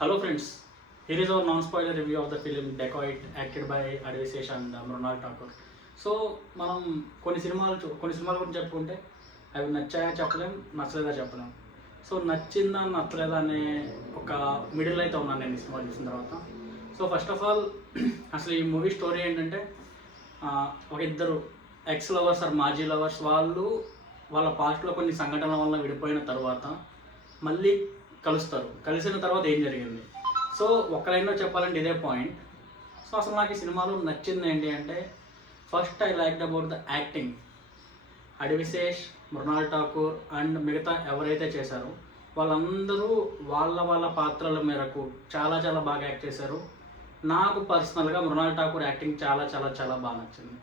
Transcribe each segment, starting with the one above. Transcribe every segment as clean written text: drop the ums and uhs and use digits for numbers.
Hello friends, here is our non-spoiler review of the film Dacoit acted by Advisesh and Mrunal Thakur. So మనం కొన్ని సినిమాల గురించి చెప్పుకుంటే అవి నచ్చాయా చెప్పలేం, నచ్చలేదా చెప్పలేం. సో నచ్చిందా నచ్చలేదా అనే ఒక మిడిల్ అయితే ఉన్నాను నేను ఈ సినిమా చూసిన తర్వాత. సో ఫస్ట్ ఆఫ్ ఆల్ అసలు ఈ మూవీ స్టోరీ ఏంటంటే ఒక ఇద్దరు ఎక్స్ లవర్స్ ఆర్ మాజీ లవర్స్ వాళ్ళు వాళ్ళ పాస్ట్లో కొన్ని సంఘటనల వల్ల విడిపోయిన తర్వాత మళ్ళీ కలుస్తారు. కలిసిన తర్వాత ఏం జరిగింది. సో ఒక లైన్లో చెప్పాలంటే ఇదే పాయింట్. సో అసలు నాకు ఈ సినిమాలో నచ్చింది ఏంటి అంటే, first I liked about the acting. Adivi Sesh, Mrunal Thakur and మిగతా ఎవరైతే చేశారో వాళ్ళందరూ వాళ్ళ పాత్రల మేరకు చాలా చాలా బాగా యాక్ట్ చేశారు. నాకు పర్సనల్గా మృణాల్ ఠాకూర్ యాక్టింగ్ చాలా చాలా చాలా బాగా నచ్చింది.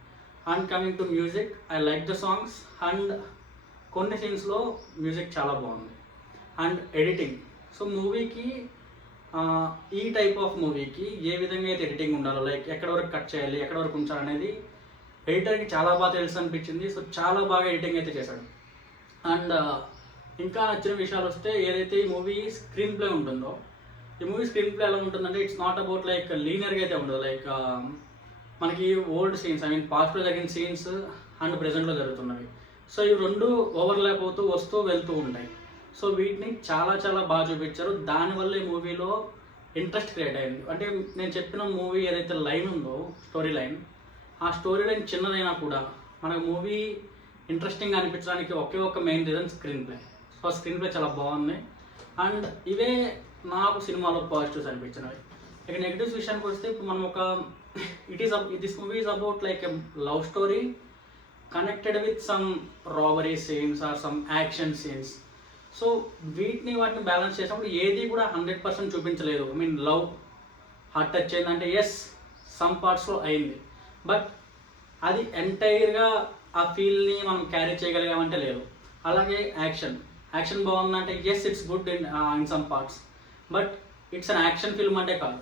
And coming to music, I like the songs and కొన్ని సీన్స్లో మ్యూజిక్ చాలా బాగుంది. అండ్ ఎడిటింగ్, సో మూవీకి ఈ టైప్ ఆఫ్ మూవీకి ఏ విధంగా అయితే ఎడిటింగ్ ఉండాలో, లైక్ ఎక్కడ వరకు కట్ చేయాలి, ఎక్కడ వరకు ఉంచాలనేది ఎడిటర్కి చాలా బాగా తెలుసు అనిపించింది. సో చాలా బాగా ఎడిటింగ్ అయితే చేశాడు. అండ్ ఇంకా నచ్చిన విషయాలు వస్తే, ఏదైతే ఈ మూవీ స్క్రీన్ ప్లే ఉంటుందో, ఈ మూవీ స్క్రీన్ ప్లే ఎలా ఉంటుందంటే ఇట్స్ నాట్ అబౌట్ లైక్ లీనియర్గా అయితే ఉండదు. లైక్ మనకి ఓల్డ్ సీన్స్, ఐ మీన్ పాస్ట్లో జరిగిన సీన్స్ అండ్ ప్రజెంట్లో జరుగుతున్నవి. సో ఇవి రెండు ఓవర్లాప్ అవుతూ వస్తూ వెళ్తూ ఉంటాయి. సో వీటిని చాలా చాలా బాగా చూపించారు. దానివల్ల ఈ మూవీలో ఇంట్రెస్ట్ క్రియేట్ అయింది. అంటే నేను చెప్పిన మూవీ ఏదైతే లైన్ ఉందో, స్టోరీ లైన్, ఆ స్టోరీ లైన్ చిన్నదైనా కూడా మనకు మూవీ ఇంట్రెస్టింగ్ అనిపించడానికి ఒకే ఒక main reason screen play. So screen play చాలా బాగుంది. అండ్ ఇవే నాకు సినిమాలో పాజిటివ్స్ అనిపించినవి. ఇక నెగిటివ్స్ విషయానికి వస్తే, ఇప్పుడు మనం ఒక this movie is about like a love story connected with some robbery scenes or some action scenes. So వాటిని బ్యాలెన్స్ చేసినప్పుడు ఏది కూడా 100% చూపించలేదు. I mean love heart touch అయిందంటే ఎస్, సమ్ పార్ట్స్లో అయింది, బట్ అది ఎంటైర్గా ఆ ఫీల్ని మనం క్యారీ చేయగలిగామంటే లేదు. అలాగే యాక్షన్ బాగుందంటే yes, it's good in some parts, but it's an action film అంటే కాదు.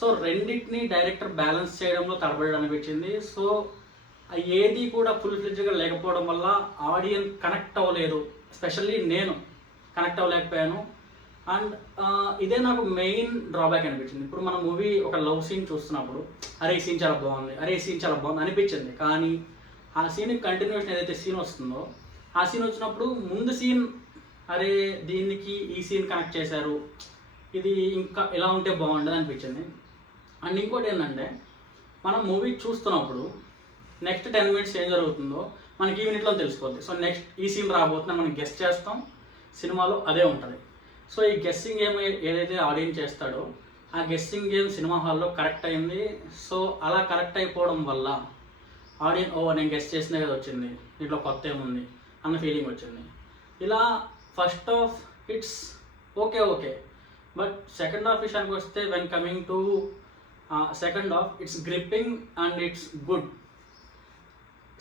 సో రెండింటిని డైరెక్టర్ బ్యాలెన్స్ చేయడంలో తడబడి అనిపించింది. సో ఏది కూడా ఫుల్ ఫ్లెడ్జ్గా లేకపోవడం వల్ల ఆడియన్స్ కనెక్ట్ అవ్వలేదు. ఎస్పెషల్లీ నేను కనెక్ట్ అవ్వలేకపోయాను. అండ్ ఇదే నాకు మెయిన్ డ్రాబ్యాక్ అనిపించింది. ఇప్పుడు మన మూవీ ఒక లవ్ సీన్ చూస్తున్నప్పుడు అరే ఈ సీన్ చాలా బాగుంది అనిపించింది. కానీ ఆ సీన్ కంటిన్యూషన్ ఏదైతే సీన్ వస్తుందో, ఆ సీన్ వచ్చినప్పుడు ముందు సీన్ అరే దీనికి ఈ సీన్ కనెక్ట్ చేశారు, ఇది ఇంకా ఎలా ఉంటే బాగుండదు అనిపించింది. అండ్ ఇంకోటి ఏంటంటే, మనం మూవీ చూస్తున్నప్పుడు నెక్స్ట్ 10 minutes ఏం జరుగుతుందో మనకి ఈ మినిట్లో తెలిసిపోద్ది. సో నెక్స్ట్ ఈ సీన్ రాబోతుందని మనం గెస్ చేస్తాం. సినిమాలో అదే ఉంటుంది. సో ఈ గెస్సింగ్ గేమ్ ఏదైతే ఆడియన్స్ చేస్తాడో, ఆ గెస్సింగ్ గేమ్ సినిమా హాల్లో కరెక్ట్ అయింది. సో అలా కరెక్ట్ అయిపోవడం వల్ల ఆడియన్స్ నేను గెస్ చేసినా కదా వచ్చింది, దీంట్లో కొత్త ఏముంది అన్న ఫీలింగ్ వచ్చింది. ఇలా first half it's okay, but second half విషయానికి వస్తే, when coming to second half, it's gripping and it's good.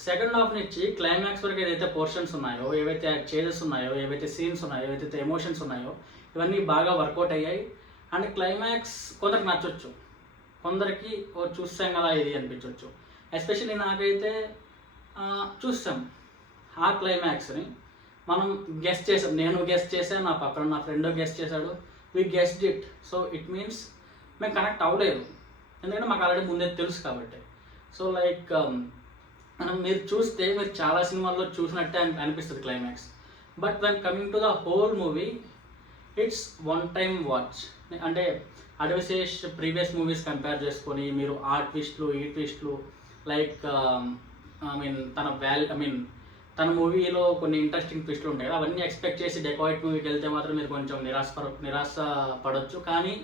Second half నుంచి క్లైమాక్స్ వరకు ఏదైతే పోర్షన్స్ ఉన్నాయో, ఏవైతే చేంజెస్ ఉన్నాయో, ఏవైతే సీన్స్ ఉన్నాయో, ఏవైతే ఎమోషన్స్ ఉన్నాయో, ఇవన్నీ బాగా వర్కౌట్ అయ్యాయి. అండ్ క్లైమాక్స్ కొందరికి నచ్చవచ్చు, కొందరికి చూస్తాం కదా ఇది అనిపించవచ్చు. ఎస్పెషల్లీ నాకైతే చూస్తాం ఆ క్లైమాక్స్ని మనం గెస్ట్ చేసాం. నేను గెస్ట్ చేశాను, నా పక్కన నా ఫ్రెండ్ గెస్ట్ చేశాడు, we guessed it. So it means మేము కనెక్ట్ అవ్వలేదు, ఎందుకంటే మాకు ఆల్రెడీ ముందే తెలుసు కాబట్టి. సో లైక్ మీరు చూస్తే మీరు చాలా సినిమాల్లో చూసినట్టే అనిపిస్తుంది climax. But when coming to the whole movie, it's one time watch. అంటే అడ్విశేష్ ప్రీవియస్ మూవీస్ కంపేర్ చేసుకొని మీరు ఆ ట్విస్ట్లు ఈ ట్విస్ట్లు లైక్ తన మూవీలో కొన్ని ఇంట్రెస్టింగ్ ట్విస్ట్లు ఉంటాయి కదా, అవన్నీ ఎక్స్పెక్ట్ చేసి డెకాయిట్ మూవీకి వెళ్తే మాత్రం మీరు కొంచెం నిరాశ పడవచ్చు. కానీ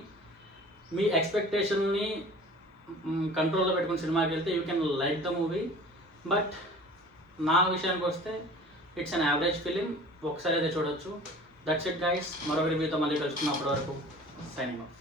మీ ఎక్స్పెక్టేషన్ని కంట్రోల్లో పెట్టుకుని సినిమాకి వెళ్తే you can like the movie. But నా విషయానికి వస్తే ఇట్స్ అన్ యావరేజ్ ఫిలిం, ఒకసారి అయితే చూడొచ్చు. That's it guys. మరొక రివ్యూతో మళ్ళీ కలుసుకున్నప్పటి వరకు సైనింగ్ ఆఫ్.